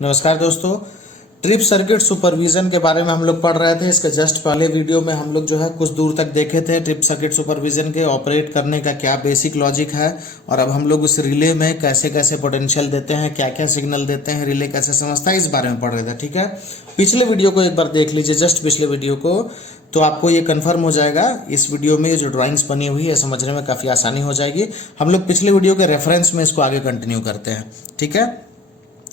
नमस्कार दोस्तों। Trip circuit supervision के बारे में हम लोग पढ़ रहे थे। इसके जस्ट पहले वीडियो में हम लोग जो है कुछ दूर तक देखे थे ट्रिप सर्किट सुपरविजन के ऑपरेट करने का क्या बेसिक लॉजिक है, और अब हम लोग उस रिले में कैसे कैसे पोटेंशियल देते हैं, क्या क्या सिग्नल देते हैं, रिले कैसे समझता है, इस बारे में पढ़ रहे थे। ठीक है, पिछले वीडियो को एक बार देख लीजिए, जस्ट पिछले वीडियो को, तो आपको ये कंफर्म हो जाएगा। इस वीडियो में जो ड्राइंग्स बनी हुई है समझने में काफ़ी आसानी हो जाएगी। हम लोग पिछले वीडियो के रेफरेंस में इसको आगे कंटिन्यू करते हैं। ठीक है,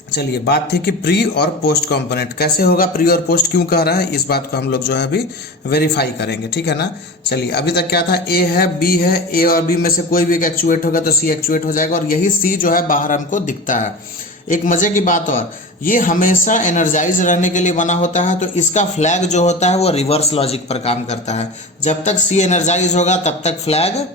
चलिए, बात थी कि प्री और पोस्ट कंपोनेंट कैसे होगा, प्री और पोस्ट क्यों कह रहा है, इस बात को हम लोग जो है अभी वेरीफाई करेंगे। ठीक है ना। चलिए, अभी तक क्या था, ए है, बी है, ए और बी में से कोई भी एक एक्चुएट होगा तो सी एक्चुएट हो जाएगा, और यही सी जो है बाहर हमको दिखता है। एक मजे की बात, और ये हमेशा एनर्जाइज रहने के लिए बना होता है, तो इसका फ्लैग जो होता है वो रिवर्स लॉजिक पर काम करता है। जब तक सी एनर्जाइज होगा तब तक फ्लैग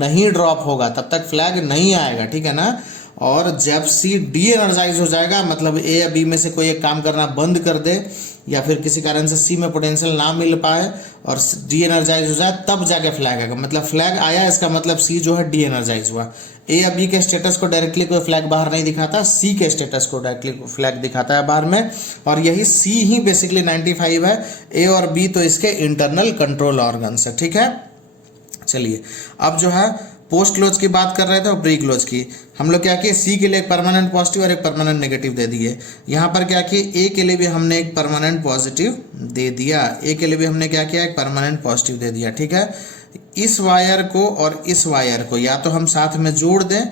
नहीं ड्रॉप होगा, तब तक फ्लैग नहीं आएगा। ठीक है ना। और जब सी डी एनर्जाइज हो जाएगा, मतलब ए या बी में से कोई एक काम करना बंद कर दे, या फिर किसी कारण से सी में पोटेंशियल ना मिल पाए और डी एनर्जाइज हो जाए, तब जाके फ्लैग आएगा। मतलब फ्लैग आया, इसका मतलब सी जो है डी एनर्जाइज हुआ। ए या बी के स्टेटस को डायरेक्टली कोई फ्लैग बाहर नहीं दिखाता, सी के स्टेटस को डायरेक्टली फ्लैग दिखाता है बाहर में, और यही सी ही बेसिकली 95 है। ए और बी तो इसके इंटरनल कंट्रोल ऑर्गन्स है। ठीक है, चलिए, अब जो है पोस्ट क्लोज की बात कर रहे थे और प्री क्लोज की। हम लोग क्या किए, सी के लिए एक परमानेंट पॉजिटिव और एक परमानेंट नेगेटिव दे दिए। यहाँ पर क्या किए, ए के लिए भी हमने एक परमानेंट पॉजिटिव दे दिया, ए के लिए भी हमने क्या किया, एक परमानेंट पॉजिटिव दे दिया। ठीक है, इस वायर को और इस वायर को या तो हम साथ में जोड़ दें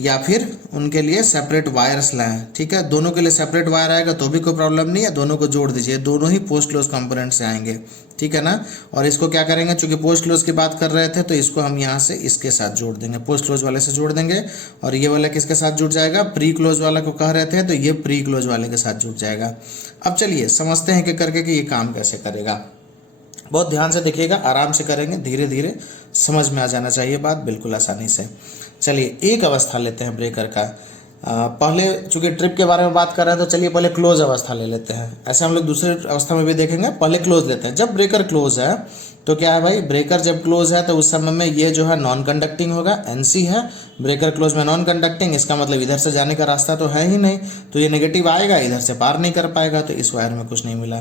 या फिर उनके लिए सेपरेट वायर्स लाएं। ठीक है, दोनों के लिए सेपरेट वायर आएगा तो भी कोई प्रॉब्लम नहीं है, दोनों को जोड़ दीजिए, दोनों ही पोस्ट क्लोज कंपोनेंट से आएंगे। ठीक है ना। और इसको क्या करेंगे, चूंकि पोस्ट क्लोज की बात कर रहे थे तो इसको हम यहाँ से इसके साथ जोड़ देंगे, पोस्ट क्लोज वाले से जोड़ देंगे, और ये वाला किसके साथ जुड़ जाएगा, प्री क्लोज वाला को कह रहे थे तो ये प्री क्लोज वाले के साथ जुड़ जाएगा। अब चलिए समझते हैं कि करके कि ये काम कैसे करेगा। बहुत ध्यान से देखिएगा, आराम से करेंगे, धीरे धीरे समझ में आ जाना चाहिए बात, बिल्कुल आसानी से। चलिए, एक अवस्था लेते हैं ब्रेकर का। पहले चूंकि ट्रिप के बारे में बात कर रहे हैं तो चलिए पहले क्लोज अवस्था ले लेते हैं। ऐसे हम लोग दूसरे अवस्था में भी देखेंगे, पहले क्लोज लेते हैं। जब ब्रेकर क्लोज है तो क्या है भाई, ब्रेकर जब क्लोज है तो उस समय में ये जो है नॉन कंडक्टिंग होगा, एनसी है, ब्रेकर क्लोज में नॉन कंडक्टिंग, इसका मतलब इधर से जाने का रास्ता तो है ही नहीं, तो ये नेगेटिव आएगा, इधर से पार नहीं कर पाएगा, तो इस वायर में कुछ नहीं मिला।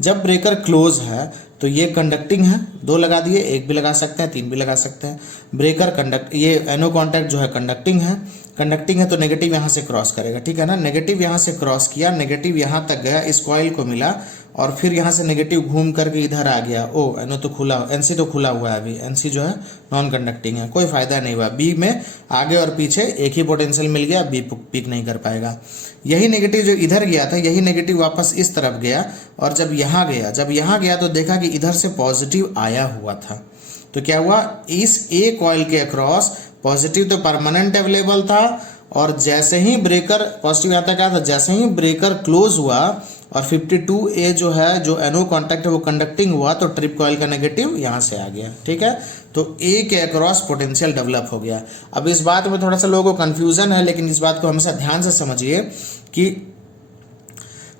जब ब्रेकर क्लोज है तो ये कंडक्टिंग है, 2 लगा दिए, 1 भी लगा सकते हैं, 3 भी लगा सकते हैं। ब्रेकर कंडक्ट, ये एनो कॉन्टैक्ट जो है कंडक्टिंग है, कंडक्टिंग है तो नेगेटिव यहाँ से क्रॉस करेगा। ठीक है ना, नेगेटिव यहाँ से क्रॉस किया, नेगेटिव यहाँ तक गया, इस कॉइल को मिला, और फिर यहाँ से नेगेटिव घूम करके इधर आ गया। ओ, एनो तो खुला, एनसी तो खुला हुआ है, अभी एनसी जो है नॉन कंडक्टिंग है, कोई फायदा नहीं हुआ। बी में आगे और पीछे एक ही पोटेंशियल मिल गया, बी पिक नहीं कर पाएगा। यही नेगेटिव जो इधर गया था, यही नेगेटिव वापस इस तरफ गया, और जब यहाँ गया तो देखा कि इधर से पॉजिटिव आया हुआ था, तो क्या हुआ, इस ए कॉइल के अक्रॉस पॉजिटिव तो परमानेंट अवेलेबल था, और जैसे ही ब्रेकर पॉजिटिव यहाँ तक आया था, जैसे ही ब्रेकर क्लोज हुआ और 52A जो है, जो एनो कॉन्टैक्ट है वो कंडक्टिंग हुआ, तो ट्रिप कॉइल का नेगेटिव यहाँ से आ गया। ठीक है, तो ए के अक्रॉस पोटेंशियल डेवलप हो गया। अब इस बात में थोड़ा सा लोगों को कन्फ्यूजन है, लेकिन इस बात को हमेशा ध्यान से समझिए कि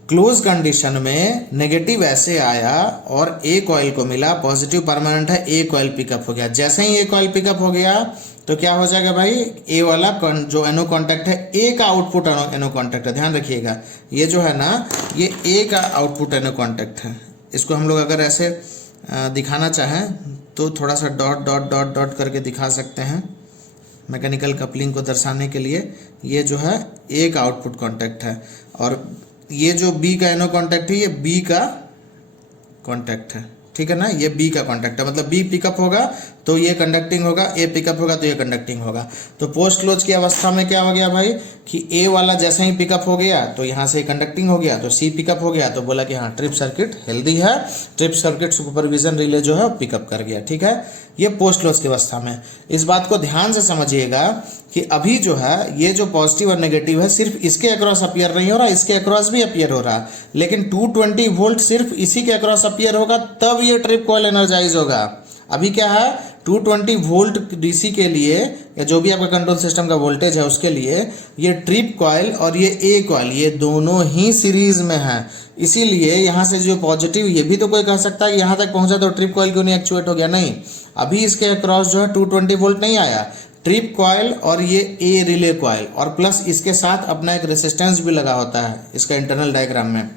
क्लोज कंडीशन में नेगेटिव ऐसे आया और ए कॉइल को मिला, पॉजिटिव परमानेंट है, ए कॉइल पिकअप हो गया। जैसे ही ए कॉइल पिकअप हो गया तो क्या हो जाएगा भाई, ए वाला जो एनो कॉन्टैक्ट है, ए का आउटपुट एनो कॉन्टैक्ट है, ध्यान रखिएगा, ये जो है ना, ये ए का आउटपुट एनो कॉन्टैक्ट है। इसको हम लोग अगर ऐसे दिखाना चाहें तो थोड़ा सा डॉट डॉट डॉट डॉट करके दिखा सकते हैं, मैकेनिकल कपलिंग को दर्शाने के लिए। ये जो है ए का आउटपुट कॉन्टैक्ट है, और ये जो बी का एनो कॉन्टैक्ट है, ये बी का कॉन्टैक्ट है। ठीक है ना, ये बी का कॉन्टैक्ट है, मतलब बी पिकअप होगा तो ये कंडक्टिंग होगा, ए पिकअप होगा तो ये कंडक्टिंग होगा। तो पोस्ट क्लोज की अवस्था में क्या हो गया भाई, कि ए वाला जैसे ही पिकअप हो गया तो यहाँ से कंडक्टिंग हो गया, तो सी पिकअप हो गया, तो बोला कि हाँ ट्रिप सर्किट हेल्दी है, ट्रिप सर्किट सुपरविजन रिले जो है पिकअप कर गया। ठीक है, ये पोस्ट क्लोज की अवस्था में। इस बात को ध्यान से समझिएगा कि अभी जो है ये जो पॉजिटिव और नेगेटिव है सिर्फ इसके अक्रॉस अपीयर नहीं हो रहा, इसके अक्रॉस भी अपीयर हो रहा, लेकिन 220 वोल्ट सिर्फ इसी के अक्रॉस अपीयर होगा, तब ये ट्रिप कॉइल एनर्जाइज होगा। अभी क्या है, 220 वोल्ट डीसी के लिए, या जो भी आपका कंट्रोल सिस्टम का वोल्टेज है उसके लिए, ये ट्रिप कॉइल और ये ए कॉइल, ये दोनों ही सीरीज में है। इसीलिए यहाँ से जो पॉजिटिव, ये भी तो कोई कह सकता है कि यहाँ तक पहुँचा तो ट्रिप कॉइल क्यों नहीं एक्चुएट हो गया, नहीं, अभी इसके अक्रॉस जो है 220 वोल्ट नहीं आया, ट्रिप कॉयल और ये ए रिले कॉयल और प्लस इसके साथ अपना एक रेसिस्टेंस भी लगा होता है इसका इंटरनल डायग्राम में,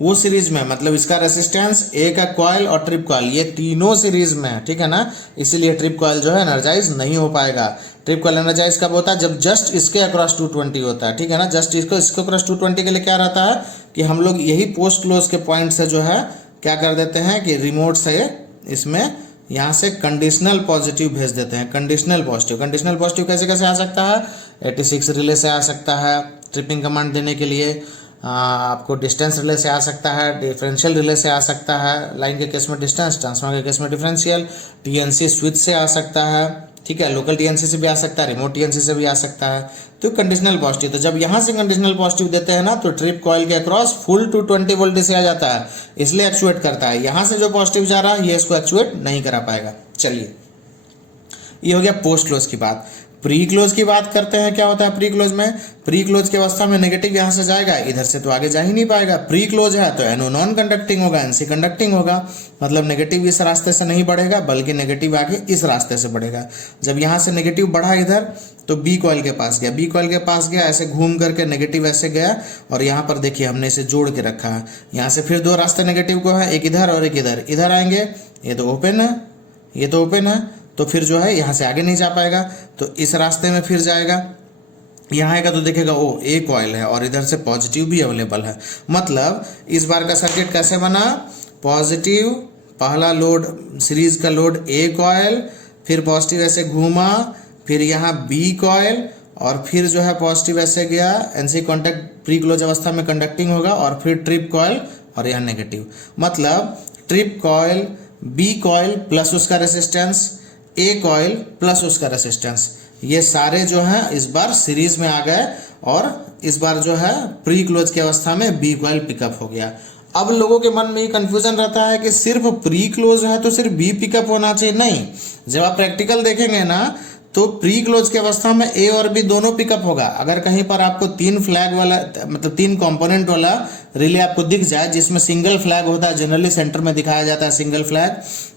वो सीरीज में, मतलब इसका रेसिस्टेंस, ए का कॉयल और ट्रिप कॉयल ये तीनों सीरीज में है, ठीक है ना। इसीलिए ट्रिप कॉयल जो है एनर्जाइज नहीं हो पाएगा। ट्रिप कॉयल एनर्जाइज कब होता है? जब जस्ट इसके अक्रॉस 220 होता है, ठीक है ना। जस्ट इसको अक्रॉस 220 के लिए क्या रहता है कि हम लोग यही पोस्ट क्लोज के पॉइंट से जो है क्या कर देते हैं कि रिमोट से इसमें यहाँ से कंडीशनल पॉजिटिव भेज देते हैं। कंडीशनल पॉजिटिव कैसे कैसे आ सकता है? 86 रिले से आ सकता है ट्रिपिंग कमांड देने के लिए, आपको डिस्टेंस रिले से आ सकता है, डिफरेंशियल रिले से आ सकता है, लाइन के केस में डिस्टेंस, ट्रांसफार्मर के केस में डिफरेंशियल, टीएनसी स्विच से आ सकता है, ठीक है, लोकल टीएनसी से भी आ सकता है, रिमोट टीएनसी से भी आ सकता है। तो कंडीशनल पॉजिटिव, तो जब यहाँ से कंडीशनल पॉजिटिव देते हैं ना तो ट्रिप कॉयल के अक्रॉस फुल 220 वोल्ट से आ जाता है, इसलिए एक्चुएट करता है। यहाँ से जो पॉजिटिव जा रहा है ये इसको एक्चुएट नहीं करा पाएगा। चलिए, ये हो गया पोस्ट क्लोज की बात। प्री क्लोज की बात करते हैं। क्या होता है प्री क्लोज में? प्री क्लोज की अवस्था में नेगेटिव यहाँ से जाएगा, इधर से तो आगे जा ही नहीं पाएगा। प्री क्लोज है तो एनो नॉन कंडक्टिंग होगा, एनसी कंडक्टिंग होगा, मतलब नेगेटिव इस रास्ते से नहीं बढ़ेगा बल्कि नेगेटिव आगे इस रास्ते से बढ़ेगा। जब यहाँ से नेगेटिव बढ़ा इधर तो बी कॉइल के पास गया, बी कॉइल के पास गया, ऐसे घूम करके नेगेटिव ऐसे गया और यहाँ पर देखिए हमने इसे जोड़ के रखा है। यहाँ से फिर दो रास्ते नेगेटिव को है, एक इधर और एक इधर। इधर आएंगे, ये तो ओपन है, ये तो ओपन है, तो फिर जो है यहाँ से आगे नहीं जा पाएगा, तो इस रास्ते में फिर जाएगा। यहाँ आएगा तो देखेगा ओ ए कॉइल है और इधर से पॉजिटिव भी अवेलेबल है। मतलब इस बार का सर्किट कैसे बना? पॉजिटिव, पहला लोड सीरीज का लोड ए कॉइल, फिर पॉजिटिव ऐसे घूमा, फिर यहाँ बी कॉइल और फिर जो है पॉजिटिव ऐसे गया, एनसी कॉन्टैक्ट प्री क्लोज अवस्था में कंडक्टिंग होगा और फिर ट्रिप कॉइल और यहाँ नेगेटिव। मतलब trip coil, B coil plus उसका रेसिस्टेंस, ए कॉइल प्लस उसका रेसिस्टेंस, ये सारे जो हैं इस बार सीरीज में आ गए और इस बार जो है प्री क्लोज की अवस्था में बी कॉइल पिकअप हो गया। अब लोगों के मन में ये कंफ्यूजन रहता है कि सिर्फ प्री क्लोज है तो सिर्फ बी पिकअप होना चाहिए। नहीं, जब आप प्रैक्टिकल देखेंगे ना तो प्री क्लोज की अवस्था में ए और बी दोनों पिकअप होगा। अगर कहीं पर आपको 3 फ्लैग वाला, मतलब 3 कंपोनेंट वाला रिले आपको दिख जाए जिसमें सिंगल फ्लैग होता है, जनरली सेंटर में दिखाया जाता है सिंगल फ्लैग,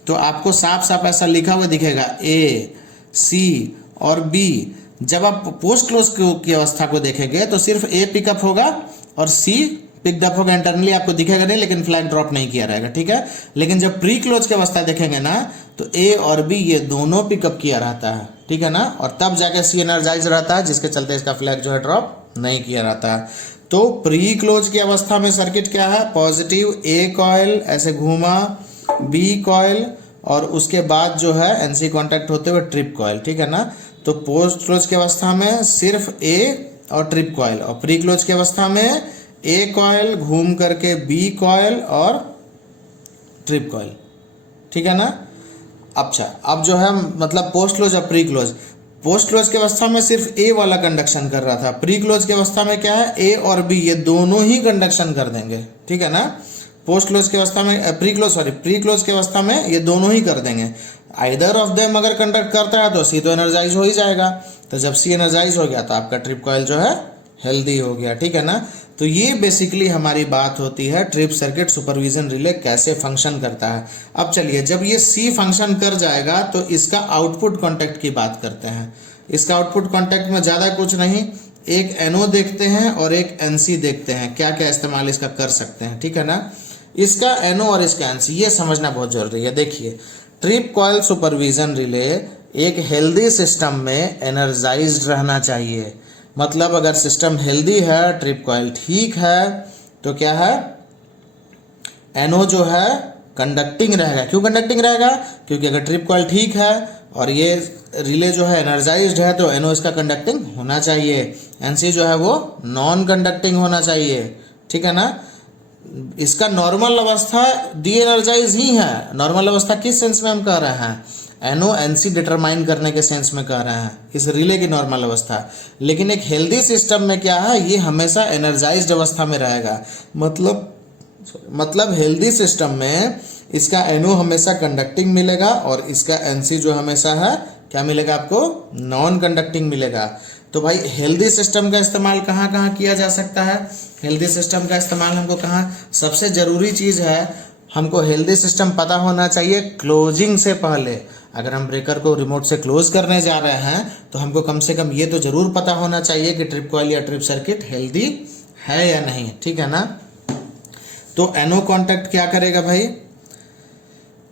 तो आपको साफ साफ ऐसा लिखा हुआ दिखेगा ए, सी और बी। जब आप पोस्ट क्लोज की अवस्था को देखेंगे तो सिर्फ ए पिकअप होगा और सी पिकअप होगा, इंटरनली आपको दिखेगा नहीं लेकिन फ्लैग ड्रॉप नहीं किया रहेगा, ठीक है। लेकिन जब प्री क्लोज की अवस्था देखेंगे ना तो ए और बी ये दोनों पिकअप किया रहता है, ठीक है ना, और तब जाके सी एनर्जाइज रहता है जिसके चलते इसका फ्लैग जो है ड्रॉप नहीं किया रहता है। तो प्री क्लोज की अवस्था में सर्किट क्या है? पॉजिटिव ए कॉइल ऐसे घूमा, बी कॉइल और उसके बाद जो है एनसी कॉन्टैक्ट होते हुए ट्रिप कॉइल, ठीक है ना। तो पोस्ट क्लोज की अवस्था में सिर्फ ए और ट्रिप कॉइल, और प्री क्लोज की अवस्था में ए कॉइल घूम करके बी कॉइल और ट्रिप कॉइल, ठीक है ना। अच्छा, अब जो है मतलब पोस्ट क्लोज और प्री क्लोज, पोस्ट क्लोज की अवस्था में सिर्फ ए वाला कंडक्शन कर रहा था, प्री क्लोज की अवस्था में क्या है? ए और बी ये दोनों ही कंडक्शन कर देंगे, ठीक है ना। पोस्ट क्लोज की अवस्था में प्री क्लोज की अवस्था में ये दोनों ही कर देंगे। आइदर ऑफ देम अगर कंडक्ट करता है तो सी तो एनर्जाइज हो ही जाएगा, तो जब सी एनर्जाइज हो गया तो आपका ट्रिप कॉइल जो है हेल्दी हो गया, ठीक है ना। तो ये बेसिकली हमारी बात होती है ट्रिप सर्किट सुपरविजन रिले कैसे फंक्शन करता है। अब चलिए, जब ये सी फंक्शन कर जाएगा तो इसका आउटपुट कॉन्टैक्ट की बात करते हैं। इसका आउटपुट कॉन्टैक्ट में ज़्यादा कुछ नहीं, एक एनओ देखते हैं और एक एनसी देखते हैं, क्या क्या इस्तेमाल इसका कर सकते हैं, ठीक है ना। इसका एनओ और इसका एनसी ये समझना बहुत जरूरी है। देखिए, ट्रिप कॉइल सुपरविजन रिले एक हेल्दी सिस्टम में एनर्जाइज्ड रहना चाहिए। मतलब अगर सिस्टम हेल्दी है, ट्रिप कॉइल ठीक है, तो क्या है? एनओ जो है कंडक्टिंग रहेगा। क्यों कंडक्टिंग रहेगा? क्योंकि अगर ट्रिप कॉइल ठीक है और ये रिले जो है एनर्जाइज्ड है तो एनओ इसका कंडक्टिंग होना चाहिए, एनसी जो है वो नॉन कंडक्टिंग होना चाहिए, ठीक है ना। इसका नॉर्मल अवस्था डी एनर्जाइज ही है। नॉर्मल अवस्था किस सेंस में हम कह रहे हैं? एनओ एनसी डिटरमाइन करने के सेंस में कह रहे हैं इस रिले की नॉर्मल अवस्था। लेकिन एक हेल्दी सिस्टम में क्या है? ये हमेशा एनर्जाइज्ड अवस्था में रहेगा। मतलब हेल्दी सिस्टम में इसका एनओ हमेशा कंडक्टिंग मिलेगा और इसका एनसी जो हमेशा है क्या मिलेगा आपको? नॉन कंडक्टिंग मिलेगा। तो भाई हेल्दी सिस्टम का इस्तेमाल कहाँ कहाँ किया जा सकता है? हेल्दी सिस्टम का इस्तेमाल हमको कहाँ? सबसे ज़रूरी चीज़ है, हमको हेल्दी सिस्टम पता होना चाहिए क्लोजिंग से पहले। अगर हम ब्रेकर को रिमोट से क्लोज करने जा रहे हैं तो हमको कम से कम ये तो जरूर पता होना चाहिए कि ट्रिप कॉइल या ट्रिप सर्किट हेल्दी है या नहीं, ठीक है ना। तो एनो कॉन्टैक्ट क्या करेगा भाई,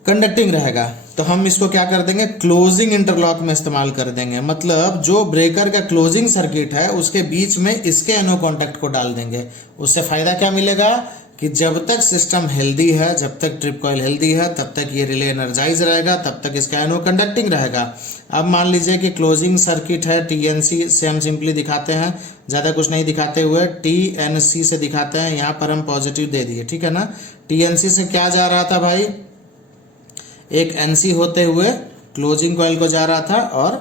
कंडक्टिंग रहेगा, तो हम इसको क्या कर देंगे, क्लोजिंग इंटरलॉक में इस्तेमाल कर देंगे। मतलब जो ब्रेकर का क्लोजिंग सर्किट है उसके बीच में इसके एनो कॉन्टैक्ट को डाल देंगे। उससे फायदा क्या मिलेगा कि जब तक सिस्टम हेल्दी है, जब तक ट्रिप कॉइल हेल्दी है, तब तक ये रिले एनर्जाइज रहेगा, तब तक इसका एनो कंडक्टिंग रहेगा। अब मान लीजिए कि क्लोजिंग सर्किट है, टीएनसी से हम सिंपली दिखाते हैं, ज़्यादा कुछ नहीं दिखाते हुए टीएनसी से दिखाते हैं। यहाँ पर हम पॉजिटिव दे दिए, ठीक है ना। टीएनसी से क्या जा रहा था भाई, एक एनसी होते हुए क्लोजिंग कॉइल को जा रहा था और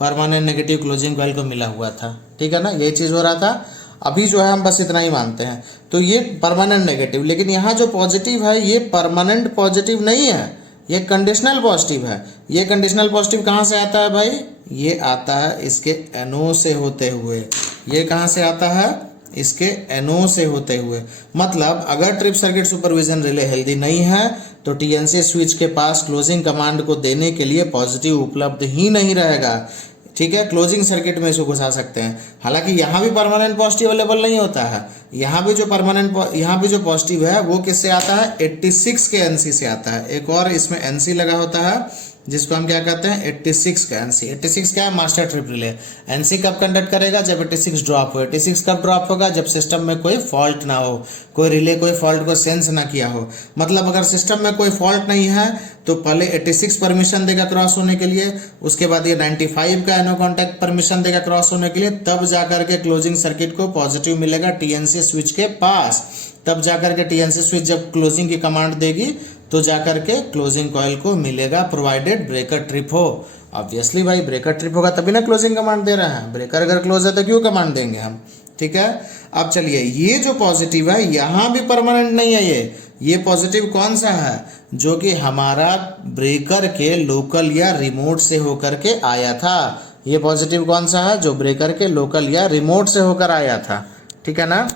परमानेंट नेगेटिव क्लोजिंग कॉइल को मिला हुआ था, ठीक है ना, यही चीज़ हो रहा था। अभी जो है हम बस इतना ही मानते हैं। तो ये परमानेंट नेगेटिव, लेकिन यहाँ जो पॉजिटिव है ये परमानेंट पॉजिटिव नहीं है, ये कंडीशनल पॉजिटिव है। ये कंडीशनल पॉजिटिव कहाँ से आता है भाई, ये आता है इसके एनो से होते हुए। ये कहाँ से आता है, इसके एनो से होते हुए। मतलब अगर trip circuit supervision relay healthy नहीं है तो टीएनसी स्विच के पास क्लोजिंग कमांड को देने के लिए पॉजिटिव उपलब्ध ही नहीं रहेगा, ठीक है। क्लोजिंग सर्किट में इसको घुसा सकते हैं। हालांकि यहाँ भी परमानेंट पॉजिटिव अवेलेबल नहीं होता है। यहाँ भी जो पॉजिटिव है वो किससे आता है, 86 के एनसी से आता है। एक और इसमें एनसी लगा होता है जिसको हम क्या कहते हैं, 86 का एनसी। 86 क्या है, मास्टर ट्रिप रिले। एनसी कब कंडक्ट करेगा, जब 86 ड्रॉप हो। 86 कब ड्रॉप होगा, जब सिस्टम में कोई फॉल्ट ना हो, कोई रिले कोई फॉल्ट को सेंस ना किया हो। मतलब अगर सिस्टम में कोई फॉल्ट नहीं है तो पहले 86 परमिशन देगा क्रॉस होने के लिए, उसके बाद ये 95 का एनो कॉन्टैक्ट परमिशन देगा क्रॉस होने के लिए, तब जाकर के क्लोजिंग सर्किट को पॉजिटिव मिलेगा टीएनसी स्विच के पास। तब जाकर के टीएनसी स्विच जब क्लोजिंग की कमांड देगी तो जाकर के क्लोजिंग कॉइल को मिलेगा, प्रोवाइडेड ब्रेकर ट्रिप हो। ऑब्वियसली भाई ब्रेकर ट्रिप होगा तभी ना क्लोजिंग कमांड दे रहे हैं। ब्रेकर अगर क्लोज है तो क्यों कमांड देंगे हम, ठीक है। अब चलिए, ये जो पॉजिटिव है यहाँ भी परमानेंट नहीं है। ये पॉजिटिव कौन सा है, जो कि हमारा ब्रेकर के लोकल या रिमोट से होकर के आया था। ये पॉजिटिव कौन सा है, जो ब्रेकर के लोकल या रिमोट से होकर आया था, ठीक है ना।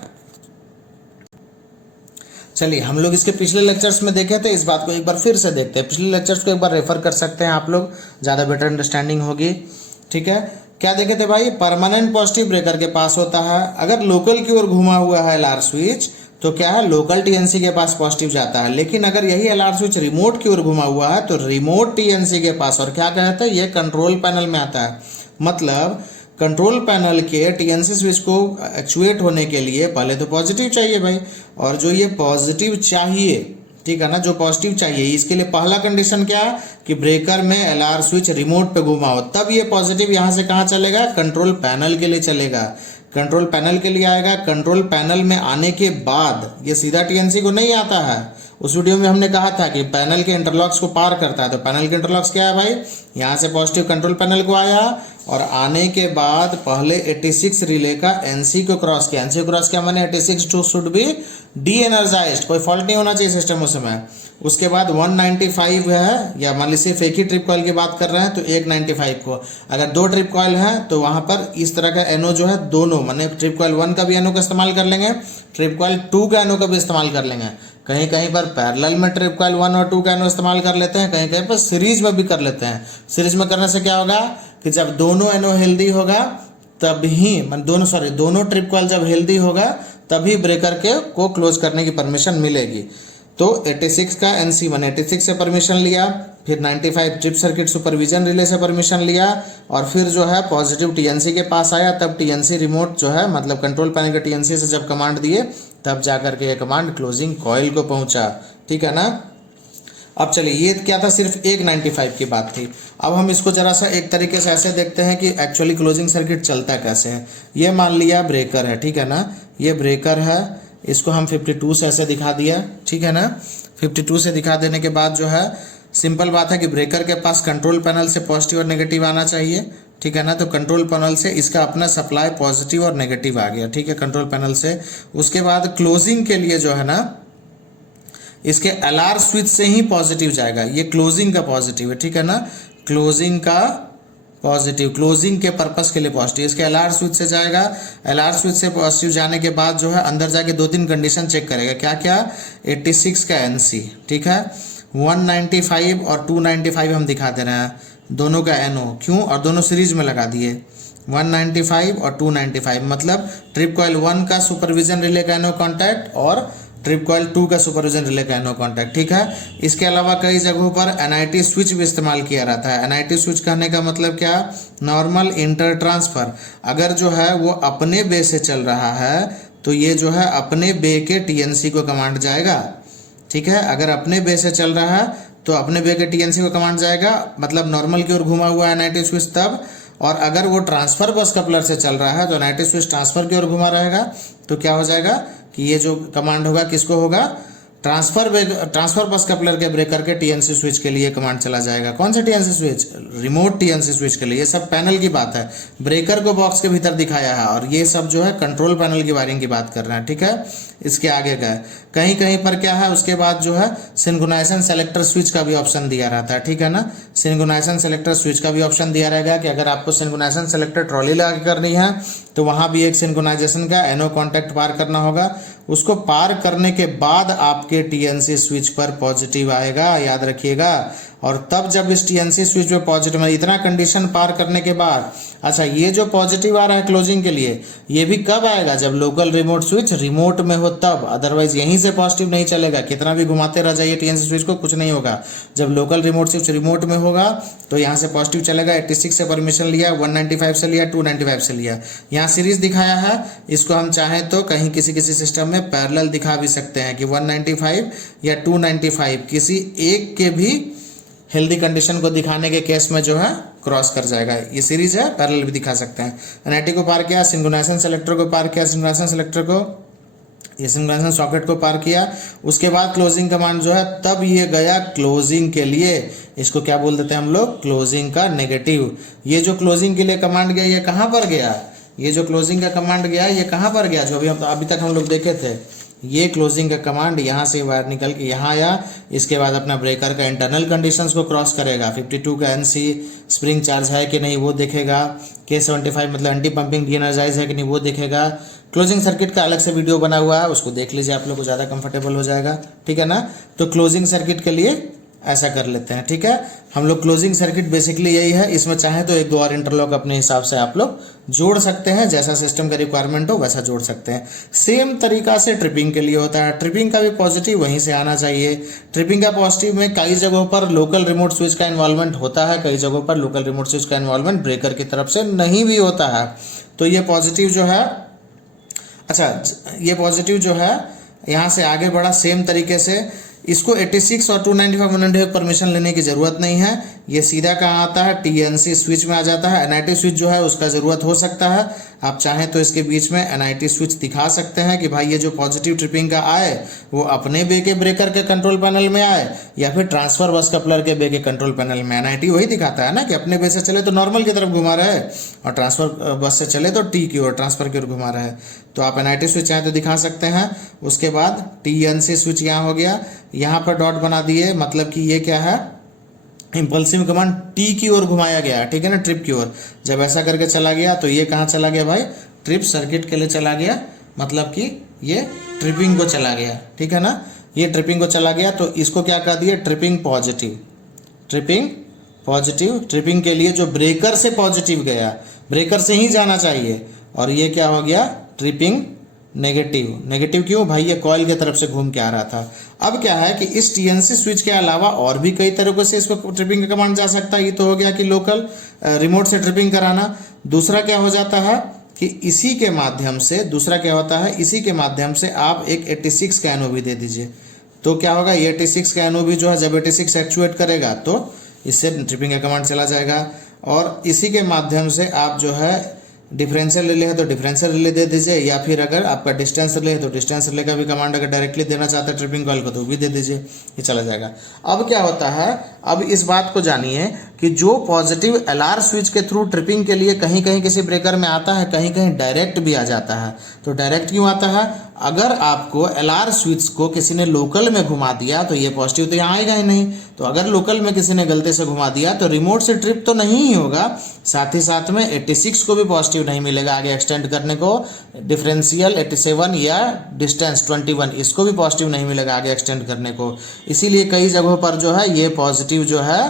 चलिए, हम लोग इसके पिछले लेक्चर्स में देखे थे, इस बात को एक बार फिर से देखते हैं। पिछले लेक्चर्स को एक बार रेफर कर सकते हैं आप लोग, ज़्यादा बेटर अंडरस्टैंडिंग होगी, ठीक है। क्या देखे थे भाई, परमानेंट पॉजिटिव ब्रेकर के पास होता है। अगर लोकल की ओर घुमा हुआ है एलआर स्विच तो क्या है, लोकल टीएनसी के पास पॉजिटिव जाता है। लेकिन अगर यही एलआर स्विच रिमोट की ओर घुमा हुआ है तो रिमोट टीएनसी के पास, और क्या कहते हैं, ये कंट्रोल पैनल में आता है। मतलब कंट्रोल पैनल के टीएनसी स्विच को एक्चुएट होने के लिए पहले तो पॉजिटिव चाहिए भाई, और जो ये पॉजिटिव चाहिए, ठीक है ना, जो पॉजिटिव चाहिए, इसके लिए पहला कंडीशन क्या है कि ब्रेकर में एलआर स्विच रिमोट पे घुमा हो, तब ये पॉजिटिव यहाँ से कहाँ चलेगा, कंट्रोल पैनल के लिए चलेगा। कंट्रोल पैनल के लिए आएगा। कंट्रोल पैनल में आने के बाद ये सीधा टीएनसी को नहीं आता है। उस वीडियो में हमने कहा था कि पैनल के इंटरलॉक्स को पार करता है। तो पैनल के इंटरलॉक्स क्या है भाई, यहाँ से पॉजिटिव कंट्रोल पैनल को आया और आने के बाद पहले 86 रिले का एनसी को क्रॉस किया। एनसी को क्रॉस किया माने 86 to should be de-energised, कोई फॉल्ट नहीं होना चाहिए सिस्टम उस समय। उसके बाद 195 है, या मान लीजिए सिर्फ एक ही ट्रिप कॉइल की बात कर रहे हैं तो 195 को, अगर दो ट्रिप कॉइल है तो वहाँ पर इस तरह का एनो जो है दोनों, माने ट्रिप कॉइल 1 का भी एनो का इस्तेमाल कर लेंगे, ट्रिप कॉइल 2 का एनो का भी इस्तेमाल कर लेंगे। कहीं कहीं पर पैरेलल में ट्रिप कॉइल 1 और 2 का एनो इस्तेमाल कर लेते हैं, कहीं कहीं पर सीरीज में भी कर लेते हैं। सीरीज में करने से क्या होगा कि जब दोनों एनो हेल्दी होगा तभी, दोनों ट्रिप कॉइल जब हेल्दी होगा तभी ब्रेकर के को क्लोज करने की परमिशन मिलेगी। तो 86 का एनसी 186 से परमिशन लिया, फिर 95 ट्रिप सर्किट सुपरविजन रिले से परमिशन लिया, और फिर जो है पॉजिटिव टीएनसी के पास आया। तब टीएनसी रिमोट जो है, मतलब कंट्रोल पैनल के टीएनसी से जब कमांड दिए तब जाकर के ये कमांड क्लोजिंग कॉइल को पहुंचा, ठीक है ना। अब चलिए, ये क्या था, सिर्फ 195 की बात थी। अब हम इसको जरा सा एक तरीके से ऐसे देखते हैं कि एक्चुअली क्लोजिंग सर्किट चलता कैसे है। ये मान लिया ब्रेकर है, ठीक है ना, ये ब्रेकर है, इसको हम 52 से ऐसे दिखा दिया, ठीक है ना। 52 से दिखा देने के बाद जो है सिंपल बात है कि ब्रेकर के पास कंट्रोल पैनल से पॉजिटिव और नेगेटिव आना चाहिए, ठीक है ना। तो कंट्रोल पैनल से इसका अपना सप्लाई पॉजिटिव और नेगेटिव आ गया, ठीक है, कंट्रोल पैनल से। उसके बाद क्लोजिंग के लिए जो है ना, इसके एलआर स्विच से ही पॉजिटिव जाएगा। ये क्लोजिंग का पॉजिटिव है, ठीक है ना, क्लोजिंग का पॉजिटिव, क्लोजिंग के पर्पस के लिए पॉजिटिव। इसके एलआर स्विच से जाएगा। एलआर स्विच से पॉजिटिव जाने के बाद जो है अंदर जाके 2-3 कंडीशन चेक करेगा। क्या क्या, 86 का एनसी, ठीक है, 195 और 295 हम दिखा दे रहे हैं। दोनों का NO, क्यों? और दोनों सीरीज में लगा दिए 195 और 295, मतलब ट्रिप कॉइल 1 का सुपरविजन रिले का NO कॉन्टैक्ट और ट्रिप कॉइल 2 का सुपरविजन रिले का NO कॉन्टैक्ट, ठीक है। इसके अलावा कई जगहों पर NIT स्विच भी इस्तेमाल किया जाता है। NIT स्विच कहने का मतलब क्या? Normal inter transfer. अगर जो है वो अपने बे से चल रहा है तो ये जो है अपने बे के TNC को कमांड जाएगा, ठीक है। अगर अपने बे से चल रहा है तो अपने बे के TNC को कमांड जाएगा, मतलब नॉर्मल की ओर घुमा हुआ है NIT स्विच तब। और अगर वो ट्रांसफर बस कपलर से चल रहा है तो NIT स्विच ट्रांसफर की ओर घुमा रहेगा, तो क्या हो जाएगा कि ये जो कमांड होगा किसको होगा? ट्रांसफर बस कपलर के ब्रेकर के TNC स्विच के लिए कमांड चला जाएगा। कौन से TNC switch? Remote TNC switch के लिए। ये सब पैनल की बात है, ब्रेकर को बॉक्स के भीतर दिखाया है, और ये सब जो है कंट्रोल पैनल की वायरिंग की बात कर रहे हैं, ठीक है। इसके आगे का कहीं कहीं पर क्या है, उसके बाद जो है सिंक्रोनाइजेशन सेलेक्टर स्विच का भी ऑप्शन दिया रहता है, ठीक है ना। सिंक्रोनाइजेशन सेलेक्टर स्विच का भी ऑप्शन दिया रहेगा कि अगर आपको सिंक्रोनाइजेशन सेलेक्टर ट्रॉली लगा करनी है तो वहाँ भी एक सिंक्रोनाइजेशन का NO कॉन्टैक्ट पार करना होगा। उसको पार करने के बाद आपके TNC स्विच पर पॉजिटिव आएगा, याद रखिएगा। और तब जब इस TNC स्विच पे पॉजिटिव में इतना कंडीशन पार करने के बाद, अच्छा ये जो पॉजिटिव आ रहा है क्लोजिंग के लिए, ये भी कब आएगा? जब लोकल रिमोट स्विच रिमोट में हो तब, अदरवाइज यहीं से पॉजिटिव नहीं चलेगा। कितना भी घुमाते रह जाइए TNC स्विच को, कुछ नहीं होगा। जब लोकल रिमोट स्विच रिमोट में होगा तो यहाँ से पॉजिटिव चलेगा। 86 से परमिशन लिया, 195 से लिया, 295 से लिया। यहाँ सीरीज दिखाया है, इसको हम चाहें तो कहीं किसी किसी सिस्टम में पैरेलल दिखा भी सकते हैं कि 195 या 295 किसी एक के भी हेल्दी कंडीशन को दिखाने के केस में जो है क्रॉस कर जाएगा। ये सीरीज है, पैरेलल भी दिखा सकते हैं। NIT को पार किया, सिंक्रोनाइजेशन सेलेक्टर को पार किया, सिंक्रोनाइजेशन सेलेक्टर को, ये सिंक्रोनाइजेशन सॉकेट को पार किया। उसके बाद क्लोजिंग कमांड जो है, तब ये गया क्लोजिंग के लिए। इसको क्या बोल देते हैं हम लोग? क्लोजिंग का नेगेटिव। ये जो क्लोजिंग के लिए कमांड गया, ये कहाँ पर गया? ये जो क्लोजिंग का कमांड गया, ये कहाँ पर गया? जो अभी तक हम लोग देखे थे, ये क्लोजिंग का कमांड यहाँ से वायर निकल के यहाँ आया। इसके बाद अपना ब्रेकर का इंटरनल कंडीशंस को क्रॉस करेगा। 52 का NC स्प्रिंग चार्ज है कि नहीं वो देखेगा। K75 मतलब एंटी पंपिंग डीएनर्जाइज है कि नहीं वो देखेगा। क्लोजिंग सर्किट का अलग से वीडियो बना हुआ है, उसको देख लीजिए, आप लोग को ज़्यादा कंफर्टेबल हो जाएगा, ठीक है ना। तो क्लोजिंग सर्किट के लिए ऐसा कर लेते हैं, ठीक है। हम लोग क्लोजिंग सर्किट बेसिकली यही है। इसमें चाहे तो एक दो और इंटरलॉक अपने हिसाब से आप लोग जोड़ सकते हैं, जैसा सिस्टम का रिक्वायरमेंट हो वैसा जोड़ सकते हैं। सेम तरीका से ट्रिपिंग के लिए होता है। ट्रिपिंग का भी पॉजिटिव वहीं से आना चाहिए। ट्रिपिंग का पॉजिटिव में कई जगहों पर लोकल रिमोट स्विच का इन्वॉल्वमेंट होता है, कई जगहों पर लोकल रिमोट स्विच का इन्वॉल्वमेंट ब्रेकर की तरफ से नहीं भी होता है। तो ये पॉजिटिव जो है, अच्छा ये पॉजिटिव जो है यहाँ से आगे बढ़ा सेम तरीके से। इसको 86 और 295 195 परमिशन लेने की ज़रूरत नहीं है। ये सीधा कहाँ आता है? TNC स्विच में आ जाता है। NIT स्विच जो है उसका ज़रूरत हो सकता है, आप चाहें तो इसके बीच में NIT स्विच दिखा सकते हैं कि भाई ये जो पॉजिटिव ट्रिपिंग का आए वो अपने बे के ब्रेकर के कंट्रोल पैनल में आए या फिर ट्रांसफर बस कपलर के बे के कंट्रोल पैनल में। NIT वही दिखाता है ना कि अपने बे से चले तो नॉर्मल की तरफ घुमा रहे और ट्रांसफर बस से चले तो T की ओर, ट्रांसफर की ओर घुमा रहे। तो आप NIT स्विच चाहें तो दिखा सकते हैं। उसके बाद TNC स्विच यहाँ हो गया, यहाँ पर डॉट बना दिए, मतलब कि ये क्या है? इम्पल्सिव कमांड T की ओर घुमाया गया, ठीक है ना, ट्रिप की ओर। जब ऐसा करके चला गया तो ये कहाँ चला गया भाई? ट्रिप सर्किट के लिए चला गया, मतलब कि ये ट्रिपिंग को चला गया, ठीक है ना। ये ट्रिपिंग को चला गया तो इसको क्या कर दिया? Tripping positive. Tripping positive, tripping के लिए जो ब्रेकर से पॉजिटिव गया, ब्रेकर से ही जाना चाहिए। और ये क्या हो गया? Tripping negative. नेगेटिव क्यों भाई? ये कॉइल की तरफ से घूम के आ रहा था। अब क्या है कि इस TNC स्विच के अलावा और भी कई तरीकों से इसको ट्रिपिंग का कमांड जा सकता है। ये तो हो गया कि लोकल रिमोट से ट्रिपिंग कराना। दूसरा क्या हो जाता है कि इसी के माध्यम से, दूसरा क्या होता है, इसी के माध्यम से आप एक 86 का NO भी दे दीजिए। तो क्या होगा? ये 86 का NO भी जो है जब 86 एक्चुएट करेगा तो इससे ट्रिपिंग का कमांड चला जाएगा। और इसी के माध्यम से आप जो है डिफरेंशियल रिले है तो डिफरेंशियल रिले दे दीजिए, या फिर अगर आपका डिस्टेंस रिले है तो डिस्टेंस रिले का भी कमांड अगर डायरेक्टली देना चाहते हैं ट्रिपिंग कॉइल को तो भी दे दीजिए, ये चला जाएगा। अब क्या होता है, अब इस बात को जानिए कि जो पॉजिटिव LR स्विच के थ्रू ट्रिपिंग के लिए कहीं कहीं किसी ब्रेकर में आता है, कहीं कहीं डायरेक्ट भी आ जाता है। तो डायरेक्ट क्यों आता है? अगर आपको LR स्विच को किसी ने लोकल में घुमा दिया तो ये पॉजिटिव तो यहाँ आएगा ही नहीं। तो अगर लोकल में किसी ने गलती से घुमा दिया तो रिमोट से ट्रिप तो नहीं ही होगा, साथ ही साथ में 86 को भी पॉजिटिव नहीं मिलेगा आगे एक्सटेंड करने को। डिफरेंशियल 87 या डिस्टेंस 21 इसको भी पॉजिटिव नहीं मिलेगा आगे एक्सटेंड करने को। इसीलिए कई जगहों पर जो है ये पॉजिटिव जो है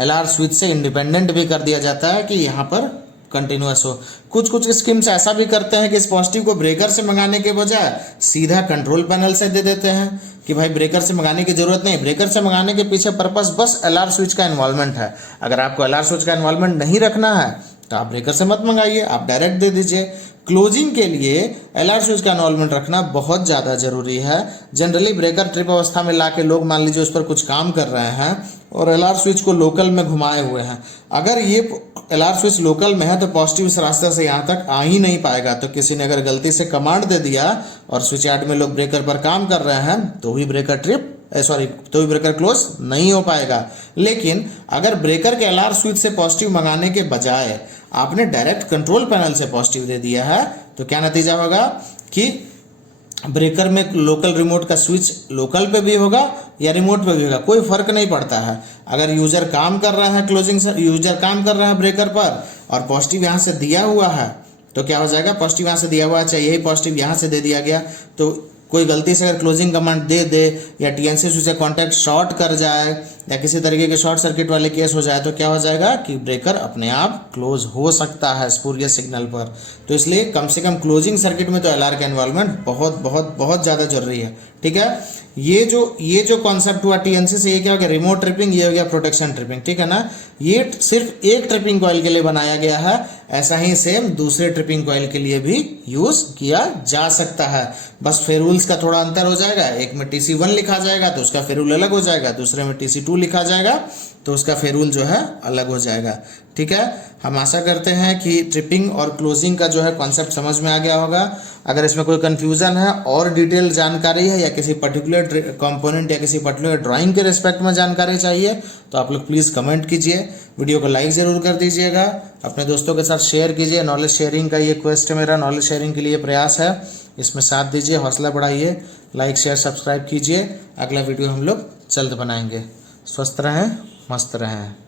LR स्विच से इंडिपेंडेंट भी कर दिया जाता है कि यहाँ पर कंटिन्यूअस हो। कुछ कुछ स्कीम्स ऐसा भी करते हैं कि इस पॉजिटिव को ब्रेकर से मंगाने के बजाय सीधा कंट्रोल पैनल से दे देते हैं कि भाई ब्रेकर से मंगाने की जरूरत नहीं। ब्रेकर से मंगाने के पीछे पर्पस बस LR स्विच का इन्वॉल्वमेंट है। अगर आपको LR स्विच का इन्वॉल्वमेंट नहीं रखना है तो आप ब्रेकर से मत मंगाइए, आप डायरेक्ट दे दीजिए। क्लोजिंग के लिए LR स्विच का इन्वॉल्वमेंट रखना बहुत ज़्यादा जरूरी है। जनरली ब्रेकर ट्रिप अवस्था में ला के लोग मान लीजिए उस पर कुछ काम कर रहे हैं और LR स्विच को लोकल में घुमाए हुए हैं। अगर ये LR स्विच लोकल में है तो पॉजिटिव इस रास्ते से यहाँ तक आ ही नहीं पाएगा। तो किसी ने अगर गलती से कमांड दे दिया और स्विच यार्ड में लोग ब्रेकर पर काम कर रहे हैं तो भी ब्रेकर ब्रेकर क्लोज नहीं हो पाएगा। लेकिन अगर ब्रेकर के LR स्विच से पॉजिटिव मंगाने के बजाय आपने डायरेक्ट कंट्रोल पैनल से पॉजिटिव दे दिया है तो क्या नतीजा होगा कि ब्रेकर में लोकल रिमोट का स्विच लोकल पे भी होगा या रिमोट पे भी होगा, कोई फर्क नहीं पड़ता है। अगर यूजर काम कर रहा है यूजर काम कर रहा है ब्रेकर पर और पॉजिटिव यहाँ से दिया हुआ है तो क्या हो जाएगा, पॉजिटिव यहाँ से दिया हुआ है, चाहे यही पॉजिटिव यहाँ से दे दिया गया तो कोई गलती से अगर क्लोजिंग कमांड दे दे या TNC स्विच से कॉन्टैक्ट शॉर्ट कर जाए या किसी तरीके के शॉर्ट सर्किट वाले केस हो जाए तो क्या हो जाएगा कि ब्रेकर अपने आप क्लोज हो सकता है स्पूरियस सिग्नल पर। तो इसलिए कम से कम क्लोजिंग सर्किट में तो LR का इन्वॉल्वमेंट बहुत बहुत बहुत ज़्यादा जरूरी है। ठीक है, ये जो कॉन्सेप्ट हुआ TNC से, ये क्या हो गया, रिमोट ट्रिपिंग, ये हो गया प्रोटेक्शन ट्रिपिंग। ठीक है ना, ये सिर्फ एक ट्रिपिंग कॉइल के लिए बनाया गया है। ऐसा ही सेम दूसरे ट्रिपिंग कॉइल के लिए भी यूज किया जा सकता है। बस फेरूल्स का थोड़ा अंतर हो जाएगा, एक में TC1 लिखा जाएगा तो उसका फेरूल अलग हो जाएगा, दूसरे में TC2 लिखा जाएगा तो उसका फेरूल जो है अलग हो जाएगा। ठीक है, हम आशा करते हैं कि ट्रिपिंग और क्लोजिंग का जो है कॉन्सेप्ट समझ में आ गया होगा। अगर इसमें कोई कंफ्यूजन है और डिटेल जानकारी है या किसी पर्टिकुलर कंपोनेंट या किसी पर्टिकुलर ड्राइंग के रिस्पेक्ट में जानकारी चाहिए तो आप लोग प्लीज़ कमेंट कीजिए, वीडियो को लाइक ज़रूर कर दीजिएगा, अपने दोस्तों के साथ शेयर कीजिए। नॉलेज शेयरिंग का ये क्वेस्ट है मेरा, नॉलेज शेयरिंग के लिए प्रयास है, इसमें साथ दीजिए, हौसला बढ़ाइए, लाइक शेयर सब्सक्राइब कीजिए। अगला वीडियो हम लोग जल्द बनाएंगे। स्वस्थ रहें, मस्त रहें।